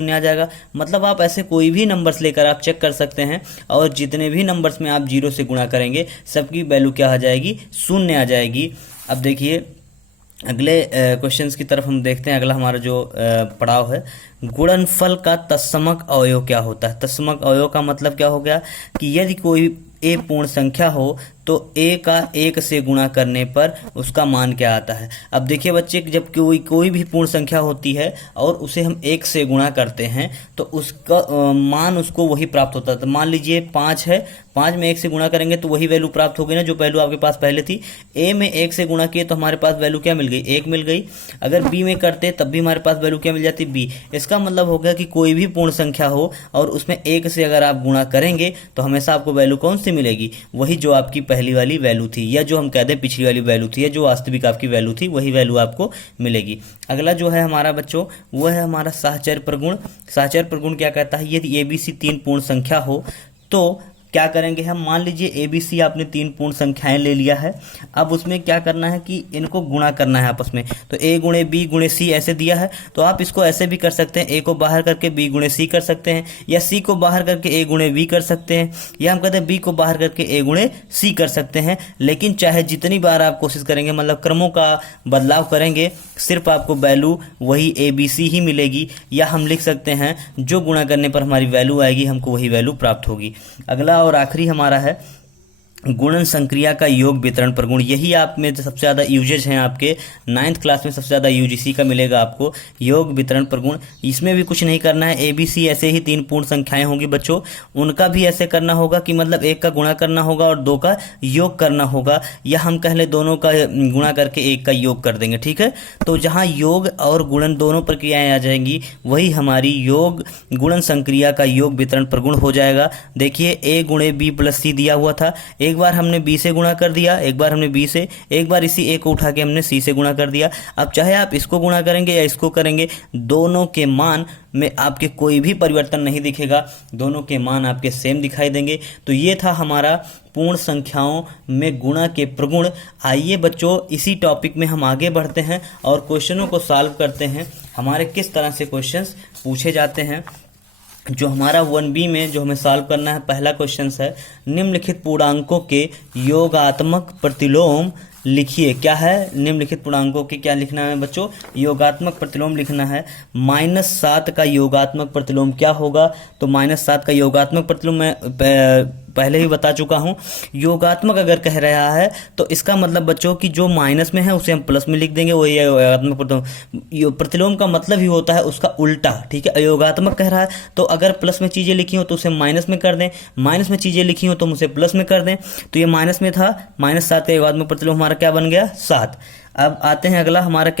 शून्य आ जाएगा। मतलब आप ऐसे कोई भी नंबर्स लेकर आप चेक कर सकते हैं, और जितने भी नंबर्स में आप जीरो से गुणा करेंगे सबकी वैल्यू क्या आ जाएगी, शून्य आ जाएगी। अब देखिए अगले क्वेश्चंस की तरफ हम देखते हैं। अगला हमारा जो पड़ाव है, गुणनफल का तत्समक अवयव क्या होता है। तत्समक अवयव का मतलब क्या हो गया कि यदि कोई ए पूर्ण संख्या हो तो ए का एक से गुणा करने पर उसका मान क्या आता है। अब देखिए बच्चे, जब कोई भी पूर्ण संख्या होती है और उसे हम एक से गुणा करते हैं तो उसका मान उसको वही प्राप्त होता है। तो मान लीजिए 5 है, 5 में 1 से गुणा करेंगे तो वही वैल्यू प्राप्त होगी ना जो वैल्यू आपके पास पहले थी। ए में 1 से गुणा किए तो हमारे पास वैल्यू क्या मिल गई, 1 मिल गई। अगर बी में करते तब भी हमारे पास वैल्यू क्या मिल जाती, बी। इसका मतलब हो गया कि कोई भी पूर्ण संख्या हो और उसमें 1 से अगर आप गुणा करेंगे तो हमेशा आपको वैल्यू कौन सी मिलेगी, वही जो आपकी पहली वाली वैल्यू थी, या जो हम कहते हैं पिछली वाली वैल्यू थी, या जो वास्तविक आपकी वैल्यू थी वही वैल्यू आपको मिलेगी। अगला जो है हमारा बच्चों वो है हमारा साहचर्य प्रगुण। साहचर्य प्रगुण क्या कहता है, यदि ए बी सी 3 पूर्ण संख्या हो तो क्या करेंगे हम, मान लीजिए ए बी सी आपने 3 पूर्ण संख्याएं ले लिया है। अब उसमें क्या करना है कि इनको गुणा करना है आपस में। तो ए गुणे बी गुणे सी ऐसे दिया है, तो आप इसको ऐसे भी कर सकते हैं, ए को बाहर करके बी गुणे सी कर सकते हैं, या सी को बाहर करके ए गुणे बी कर सकते हैं, या हम कहते हैं बी को बाहर करके ए गुणे सी कर सकते हैं। लेकिन चाहे जितनी बार आप कोशिश करेंगे, मतलब क्रमों का बदलाव करेंगे, सिर्फ आपको वैल्यू वही ए बी सी ही मिलेगी। या हम लिख सकते हैं जो गुणा करने पर हमारी वैल्यू आएगी हमको वही वैल्यू प्राप्त होगी। अगला और आखिरी हमारा है गुणन संक्रिया का योग वितरण प्रगुण। यही आप में सबसे ज़्यादा यूजेज हैं, आपके 9th क्लास में सबसे ज़्यादा यूजीसी का मिलेगा आपको, योग वितरण प्रगुण। इसमें भी कुछ नहीं करना है, ए बी सी ऐसे ही 3 पूर्ण संख्याएं होंगी बच्चों, उनका भी ऐसे करना होगा कि मतलब एक का गुणा करना होगा और 2 का योग करना होगा, या हम कह लें दोनों का गुणा करके एक का योग कर देंगे, ठीक है। तो जहाँ योग और गुणन दोनों प्रक्रियाएं आ जाएंगी वही हमारी योग गुणन संक्रिया का योग वितरण प्रगुण हो जाएगा। देखिए ए गुणे बी प्लस सी दिया हुआ था, एक बार हमने बी से गुणा कर दिया, एक बार हमने बी से, एक बार इसी ए को उठा के हमने सी से गुणा कर दिया। अब चाहे आप इसको गुणा करेंगे या इसको करेंगे, दोनों के मान में आपके कोई भी परिवर्तन नहीं दिखेगा, दोनों के मान आपके सेम दिखाई देंगे। तो ये था हमारा पूर्ण संख्याओं में गुणा के प्रगुण। आइए बच्चों इसी टॉपिक में हम आगे बढ़ते हैं और क्वेश्चनों को सॉल्व करते हैं, हमारे किस तरह से क्वेश्चंस पूछे जाते हैं। जो हमारा 1B में जो हमें सॉल्व करना है, पहला क्वेश्चन है निम्नलिखित पूर्णांकों के योगात्मक प्रतिलोम लिखिए। क्या है, निम्नलिखित पूर्णांकों के क्या लिखना है बच्चों, योगात्मक प्रतिलोम लिखना है। -7 का योगात्मक प्रतिलोम क्या होगा, तो -7 का योगात्मक प्रतिलोम मैं पहले ही बता चुका हूं। योगात्मक अगर कह रहा है तो इसका मतलब बच्चों कि जो माइनस में है उसे हम प्लस में लिख देंगे, वही योगात्मक प्रतिलोम। प्रतिलोम का मतलब ही होता है उसका उल्टा, ठीक है। अयोगात्मक कह रहा है तो अगर प्लस में चीजें लिखी हो तो उसे माइनस में कर दें, माइनस में चीजें लिखी हो तो उसे प्लस में कर दें। तो ये माइनस में था, -7 का योगात्मक प्रतिलोम हमारा क्या बन गया, 7। अब आते हैं अगला हमारा